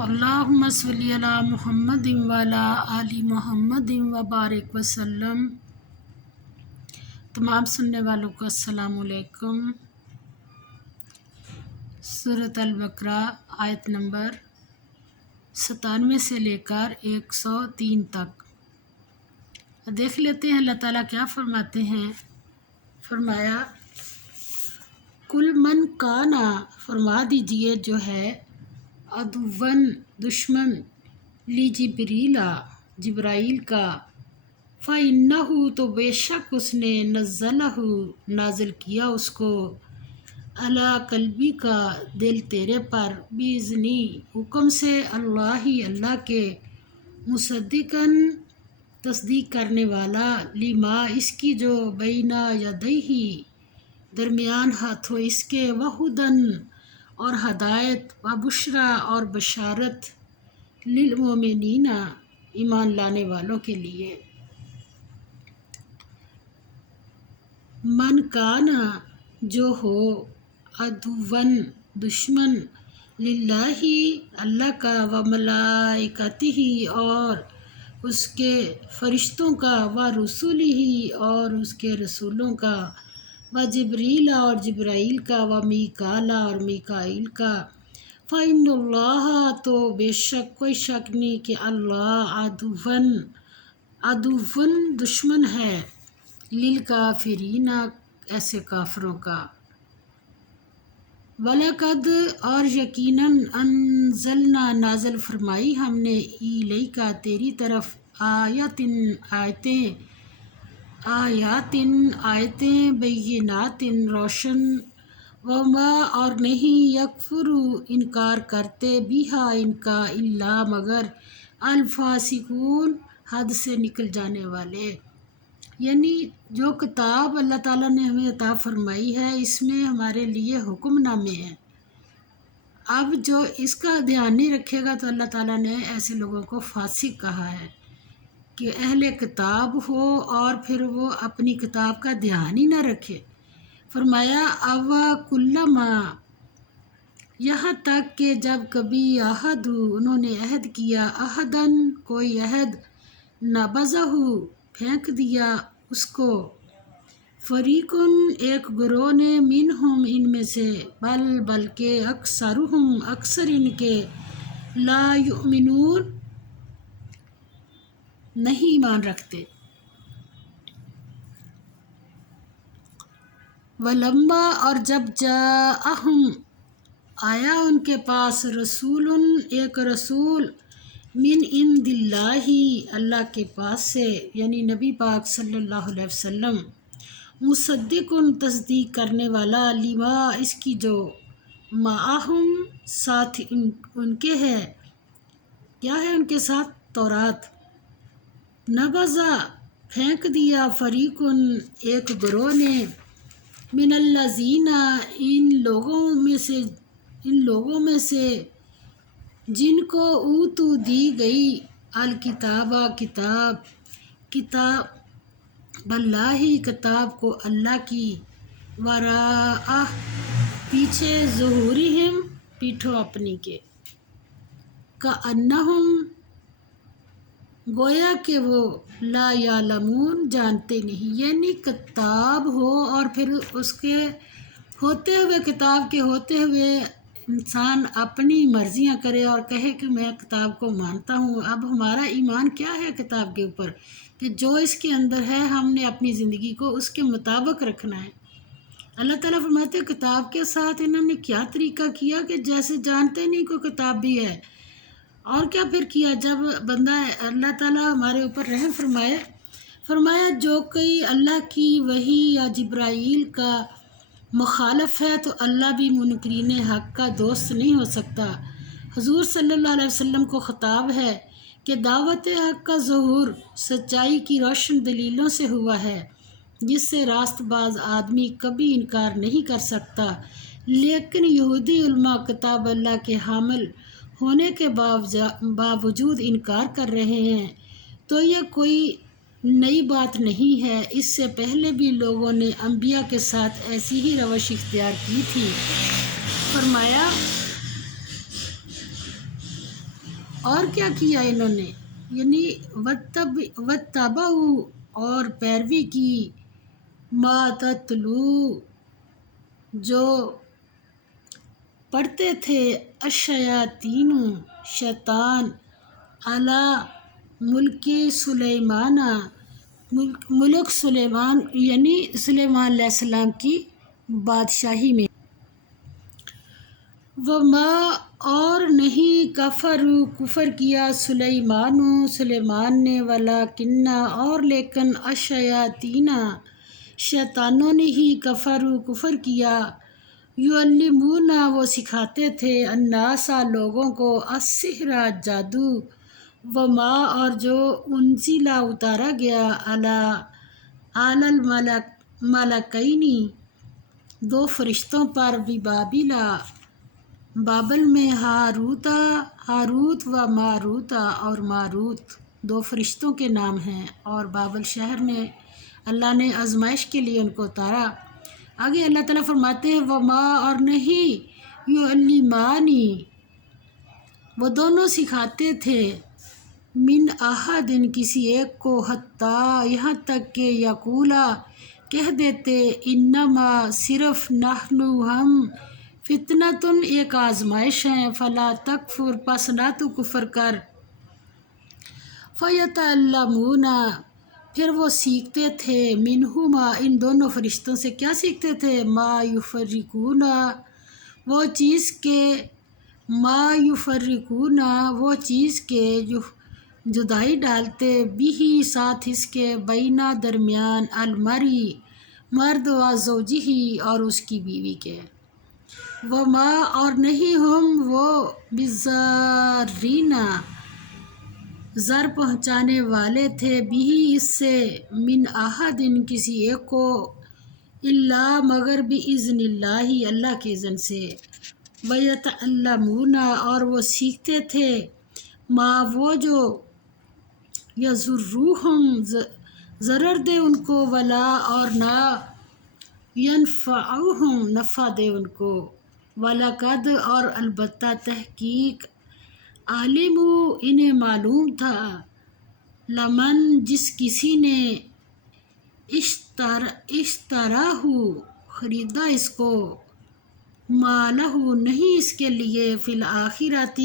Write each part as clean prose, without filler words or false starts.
اللہم صلی علی محمد وعلی آل محمد وبارک وسلم۔ تمام سننے والوں کو السلام علیکم۔ سورۃ البقرہ آیت نمبر 97 سے لے کر 103 تک دیکھ لیتے ہیں اللہ تعالیٰ کیا فرماتے ہیں۔ فرمایا کل من کانا، فرما دیجئے جو ہے عدوًا دشمن لی جبرائیل کا، فَإِنَّهُ تو بے شک اس نے نازل کیا اس کو، علی قلبی کا دل تیرے پر، بِإِذْنِ حکم سے، اللہ کے، مصدقاً تصدیق کرنے والا، لما اس کی جو بینہ یدیہ درمیان ہاتھوں اس کے، وہدن اور ہدایت، وبشریٰ اور بشارت، للمؤمنین ایمان لانے والوں کے لیے۔ من کانا جو ہو عدوًا دشمن، للہ اللہ کا، وملائکتہ اور اس کے فرشتوں کا، ورسلہ اور اس کے رسولوں کا، وجبریل اور جبرائیل کا، ومیکال اور میکائیل کا، فإن اللہ تو بے شک کوئی شک نہیں کہ اللہ عدوً دشمن ہے، للکافرین ایسے کافروں کا۔ وَلَقَدْ اور یقیناً انزلنا نازل فرمائی ہم نے، الیک تیری طرف، آیاتیں بینات روشن، وما اور نہیں، یکفر انکار کرتے، بہا ان کا، الا مگر، الفاسقون حد سے نکل جانے والے۔ یعنی جو کتاب اللہ تعالیٰ نے ہمیں عطا فرمائی ہے اس میں ہمارے لیے حکم نامے ہیں۔ اب جو اس کا دھیان نہیں رکھے گا تو اللہ تعالیٰ نے ایسے لوگوں کو فاسق کہا ہے کہ اہل کتاب ہو اور پھر وہ اپنی کتاب کا دھیان ہی نہ رکھے۔ فرمایا او کلما، یہاں تک کہ جب کبھی عہدوا انہوں نے عہد کیا، عہداً کوئی عہد، نبذہ پھینک دیا اس کو، فریقٌ ایک گروہ نے، منہم ان میں سے، بلکہ اکثرہم اکثر ان کے، لا یؤمنون نہیں ایمان رکھتے۔ ولما اور جب جاءہم آیا ان کے پاس، رسول ایک رسول، من عند اللہ اللہ کے پاس سے، یعنی نبی پاک صلی اللہ علیہ وسلم، مصدق تصدیق کرنے والا، لما اس کی جو، معہم ساتھ ان کے ہے، کیا ہے ان کے ساتھ، تورات، نبذا پھینک دیا، فریق ایک گروہ نے، من الذین ان لوگوں میں سے جن کو اوتو دی گئی، الکتاب کتاب اللہ کتاب کو اللہ کی، وراء پیچھے، ظہورہم پیٹھوں اپنی کے، کأنہم گویا کہ وہ، لا یعلمون جانتے نہیں۔ یعنی کتاب ہو اور پھر اس کے ہوتے ہوئے، کتاب کے ہوتے ہوئے انسان اپنی مرضیاں کرے اور کہے کہ میں کتاب کو مانتا ہوں۔ اب ہمارا ایمان کیا ہے کتاب کے اوپر، کہ جو اس کے اندر ہے ہم نے اپنی زندگی کو اس کے مطابق رکھنا ہے۔ اللہ تعالیٰ فرماتے ہیں کتاب کے ساتھ انہوں نے کیا طریقہ کیا کہ جیسے جانتے نہیں کوئی کتاب بھی ہے۔ اور کیا پھر کیا، جب بندہ اللہ تعالیٰ ہمارے اوپر رحم فرمایا جو کوئی اللہ کی وحی یا جبرائیل کا مخالف ہے تو اللہ بھی منکرین حق کا دوست نہیں ہو سکتا۔ حضور صلی اللہ علیہ وسلم کو خطاب ہے کہ دعوت حق کا ظہور سچائی کی روشن دلیلوں سے ہوا ہے، جس سے راست باز آدمی کبھی انکار نہیں کر سکتا، لیکن یہودی علماء کتاب اللہ کے حامل ہونے کے باوجود انکار کر رہے ہیں، تو یہ کوئی نئی بات نہیں ہے، اس سے پہلے بھی لوگوں نے انبیاء کے ساتھ ایسی ہی روش اختیار کی تھی۔ فرمایا اور کیا کیا انہوں نے، یعنی وَاتَّبَعُوا اور پیروی کی، ما تتلو جو پڑھتے تھے، الشیاطین شیطان، علی ملک سلیمان ملک سلیمان یعنی سلیمان علیہ السلام کی بادشاہی میں، وما اور نہیں کفر کیا سلیمان نے، ولیکن اور لیکن الشیاطین شیطانوں نے ہی کفر کیا، یعلمون وہ سکھاتے تھے، الناس لوگوں کو، السحر جادو، وما اور جو انزل اتارا گیا، علی الملکین دو فرشتوں پر، ببابل بابل میں، ہاروت و ماروت اور ماروت دو فرشتوں کے نام ہیں، اور بابل شہر میں اللہ نے آزمائش کے لیے ان کو اتارا۔ آگے اللہ تعالیٰ فرماتے ہیں، وما اور نہیں، یعلمانی وہ دونوں سکھاتے تھے، من احد کسی ایک کو، حتیٰ یہاں تک کہ یقولا کہہ دیتے، انما صرف، نحن ہم، فتنۃ ایک آزمائش ہیں، فلا تکفر پس نہ تو کفر کر، فیتعلمون پھر وہ سیکھتے تھے، منہما ان دونوں فرشتوں سے کیا سیکھتے تھے، ما یفرقون وہ چیز کے، ما یفرقون وہ چیز کے جدائی ڈالتے، بھی ساتھ اس کے، بینا درمیان، المری مرد و زوجہی اور اس کی بیوی کے، وما اور نہیں ہم وہ، بضارین ضر پہنچانے والے تھے، بھی اس سے، من احد کسی ایک کو، الا مگر باذن اللہ اللہ کے اذن سے، ویتعلمون اور وہ سیکھتے تھے، ما وہ جو، یضرہم ضرر دے ان کو، ولا اور نہ، ینفعہم نفع دے ان کو، وَلَقَدْ اور البتہ تحقیق، عَلِمُوا انہیں معلوم تھا، لمن جس کسی نے، اشتراہ خریدا اس کو، ما لہ نہیں اس کے لیے، فی الآخرۃ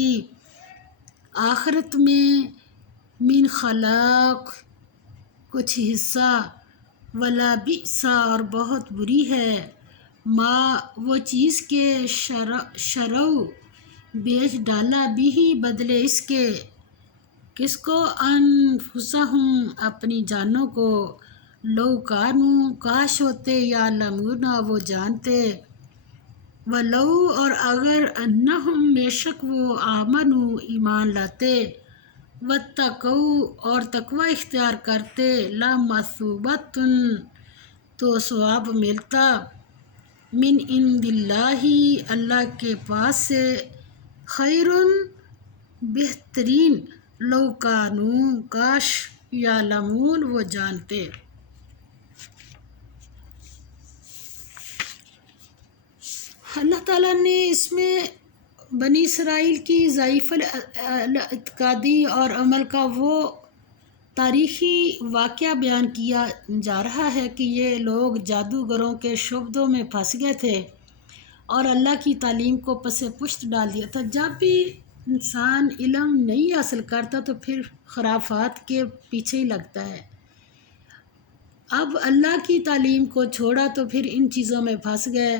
آخرت میں، من خلاق کچھ حصہ، ولا بئس اور بہت بری ہے، ما وہ چیز کے، شرو بیچ ڈالا، بھی بدلے اس کے، کس کو، انفسہم اپنی جانوں کو، لو کانوا کاش ہوتے، یعلمون وہ جانتے، ولو اور اگر، انہم بے شک وہ، آمنوا ایمان لاتے، واتقوا اور تقوی اختیار کرتے، لمثوبۃ تو ثواب ملتا، من عند اللہ اللہ کے پاس سے، خیر بہترین، لو کانوا کاش، یعلمون وہ جانتے۔ اللہ تعالیٰ نے اس میں بنی اسرائیل کی ضعیف الاعتقادی اور عمل کا وہ تاریخی واقعہ بیان کیا جا رہا ہے کہ یہ لوگ جادوگروں کے شعبدوں میں پھنس گئے تھے اور اللہ کی تعلیم کو پس پشت ڈال دیا تھا۔ جب بھی انسان علم نہیں حاصل کرتا تو پھر خرافات کے پیچھے ہی لگتا ہے۔ اب اللہ کی تعلیم کو چھوڑا تو پھر ان چیزوں میں پھنس گئے،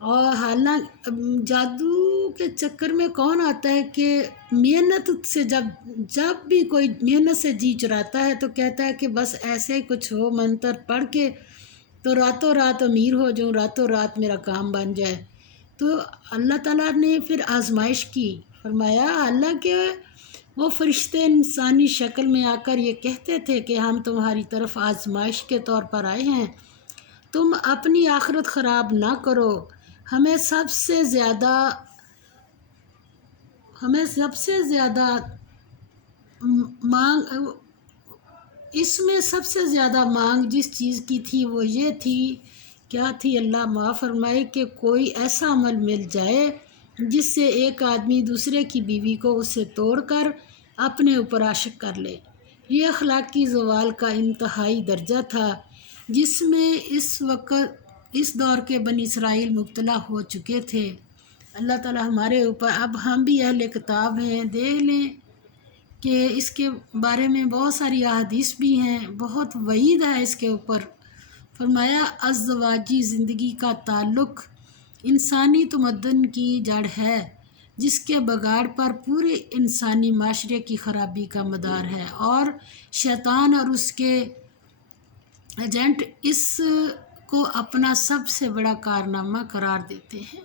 اور حالانکہ جادو کے چکر میں کون آتا ہے کہ محنت سے، جب بھی کوئی محنت سے جی چراتا ہے تو کہتا ہے کہ بس ایسے کچھ ہو، منتر پڑھ کے تو راتوں رات امیر ہو جاؤں، راتوں رات میرا کام بن جائے۔ تو اللہ تعالیٰ نے پھر آزمائش کی، فرمایا حالانکہ وہ فرشتے انسانی شکل میں آ کر یہ کہتے تھے کہ ہم تمہاری طرف آزمائش کے طور پر آئے ہیں، تم اپنی آخرت خراب نہ کرو، ہمیں سب سے زیادہ مانگ، اس میں سب سے زیادہ مانگ جس چیز کی تھی وہ یہ تھی، کیا تھی اللہ معاف فرمائے، کہ کوئی ایسا عمل مل جائے جس سے ایک آدمی دوسرے کی بیوی کو اسے توڑ کر اپنے اوپر عاشق کر لے۔ یہ اخلاقی زوال کا انتہائی درجہ تھا جس میں اس وقت اس دور کے بنی اسرائیل مبتلا ہو چکے تھے۔ اللہ تعالیٰ ہمارے اوپر، اب ہم بھی اہل کتاب ہیں، دیکھ لیں کہ اس کے بارے میں بہت ساری احادیث بھی ہیں، بہت وعید ہے اس کے اوپر۔ فرمایا ازدواجی زندگی کا تعلق انسانی تمدن کی جڑ ہے جس کے بگاڑ پر پورے انسانی معاشرے کی خرابی کا مدار ہے، اور شیطان اور اس کے ایجنٹ اس کو اپنا سب سے بڑا کارنامہ قرار دیتے ہیں۔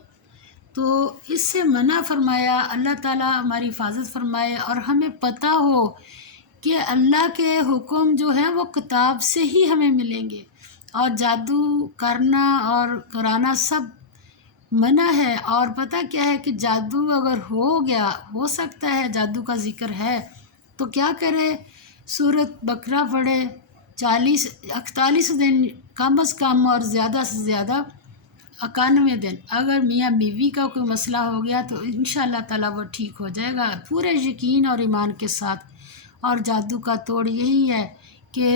تو اس سے منع فرمایا، اللہ تعالیٰ ہماری حفاظت فرمائے اور ہمیں پتہ ہو کہ اللہ کے حکم جو ہے وہ کتاب سے ہی ہمیں ملیں گے، اور جادو کرنا اور کرانا سب منع ہے۔ اور پتہ کیا ہے کہ جادو اگر ہو گیا، ہو سکتا ہے جادو کا ذکر ہے تو کیا کرے، سورۃ بقرہ پڑھے، 41 دن کم از کم اور زیادہ سے زیادہ 91 دن۔ اگر میاں بیوی کا کوئی مسئلہ ہو گیا تو انشاءاللہ تعالیٰ وہ ٹھیک ہو جائے گا پورے یقین اور ایمان کے ساتھ۔ اور جادو کا توڑ یہی ہے کہ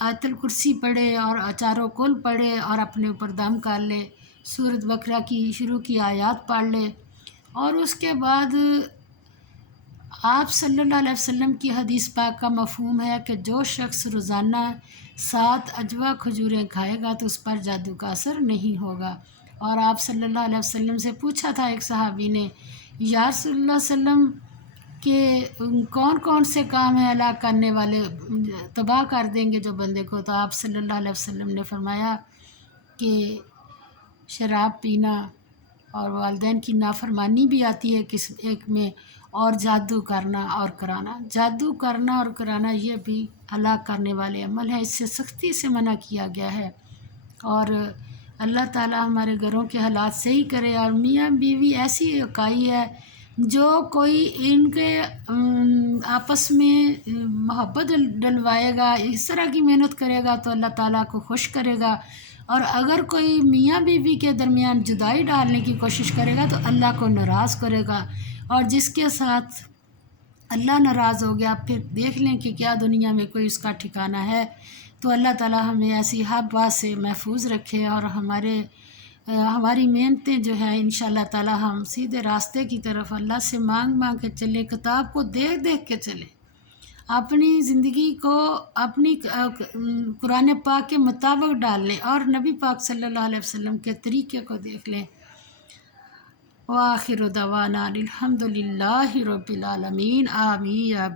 آیت الکرسی پڑھے اور چاروں کل پڑھے اور اپنے اوپر دم کر لے، سورۃ بقرہ کی شروع کی آیات پڑھ لے، اور اس کے بعد آپ صلی اللہ علیہ وسلم کی حدیث پاک کا مفہوم ہے کہ جو شخص روزانہ 7 اجوا کھجوریں کھائے گا تو اس پر جادو کا اثر نہیں ہوگا۔ اور آپ صلی اللہ علیہ وسلم سے پوچھا تھا ایک صحابی نے، یا رسول اللہ صلی اللہ علیہ وسلم کہ کون کون سے کام ہیں ہلاک کرنے والے، تباہ کر دیں گے جو بندے کو؟ تو آپ صلی اللہ علیہ وسلم نے فرمایا کہ شراب پینا اور والدین کی نافرمانی بھی آتی ہے کس ایک میں، اور جادو کرنا اور کرانا۔ جادو کرنا اور کرانا یہ بھی ہلاک کرنے والے عمل ہیں، اس سے سختی سے منع کیا گیا ہے۔ اور اللہ تعالیٰ ہمارے گھروں کے حالات صحیح کرے، اور میاں بیوی ایسی اکائی ہے جو کوئی ان کے آپس میں محبت ڈلوائے گا، اس طرح کی محنت کرے گا تو اللہ تعالیٰ کو خوش کرے گا، اور اگر کوئی میاں بیوی کے درمیان جدائی ڈالنے کی کوشش کرے گا تو اللہ کو ناراض کرے گا، اور جس کے ساتھ اللہ ناراض ہو گیا پھر دیکھ لیں کہ کیا دنیا میں کوئی اس کا ٹھکانہ ہے۔ تو اللہ تعالیٰ ہمیں ایسی ہر بات سے محفوظ رکھے، اور ہماری محنتیں جو ہیں انشاءاللہ تعالیٰ ہم سیدھے راستے کی طرف اللہ سے مانگ کے چلیں، کتاب کو دیکھ دیکھ کے چلیں، اپنی زندگی کو اپنی قرآن پاک کے مطابق ڈال لیں، اور نبی پاک صلی اللہ علیہ وسلم کے طریقے کو دیکھ لیں۔ وآخر دعوانا الحمد للہ رب العالمین، آمین یا